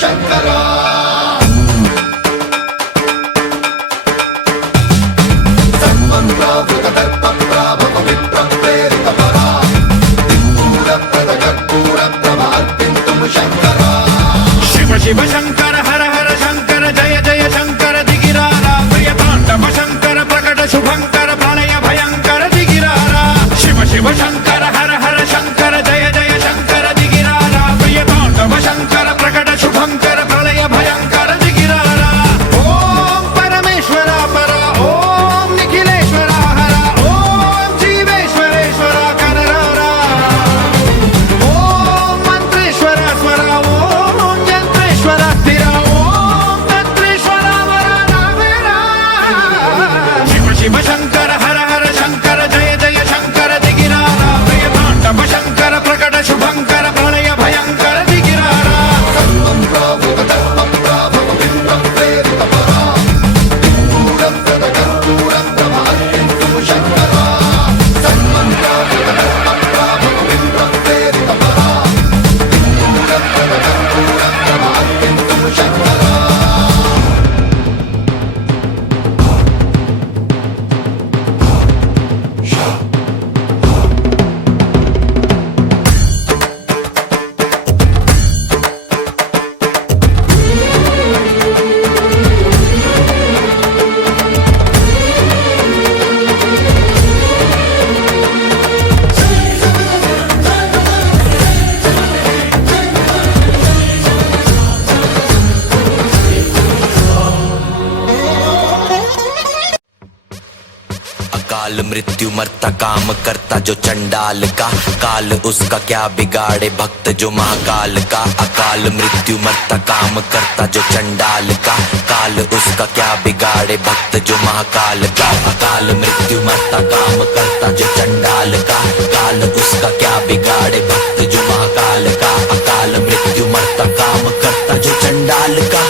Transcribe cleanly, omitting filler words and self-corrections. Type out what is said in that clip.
शंकरा शिव शंकर हर हर शंकर जय जय शंकर दिगिरारा प्रिय तांडव शंकर प्रकट शुभंकर प्रणय भयंकर दिगिरारा शिव शिव शंकर हर हर शंकर जय जय शंकर दिगिरारा प्रिय तांडव शंकर प्रकट शुभंकर प्रणय भयंकर दिगिरारा ओम परमेश्वर पर ओम निखिलेश्वर हर ओम जीवेश्वरेश्वर कररारा ओम मंत्रेश्वर स्वर ओम यंत्रेश्वर स्थिर ओम तंत्रेश्वर वरदावेरा शिव शिव शंकर हर हर शंकर जय जय शंकर दिगिरारा प्रिय तांडव शंकर प्रकट शुभंकर प्रणय भयंकर दिगिरारा अकाल मृत्यु मरता काम करता जो चंडाल का काल उसका क्या बिगाड़े भक्त जो महाकाल का अकाल मृत्यु मरता काम करता जो चंडाल का काल उसका क्या बिगाड़े भक्त जो महाकाल का अकाल मृत्यु मरता काम करता जो चंडाल का काल उसका क्या बिगाड़े भक्त जो महाकाल का अकाल मृत्यु मरता काम करता जो चंडाल का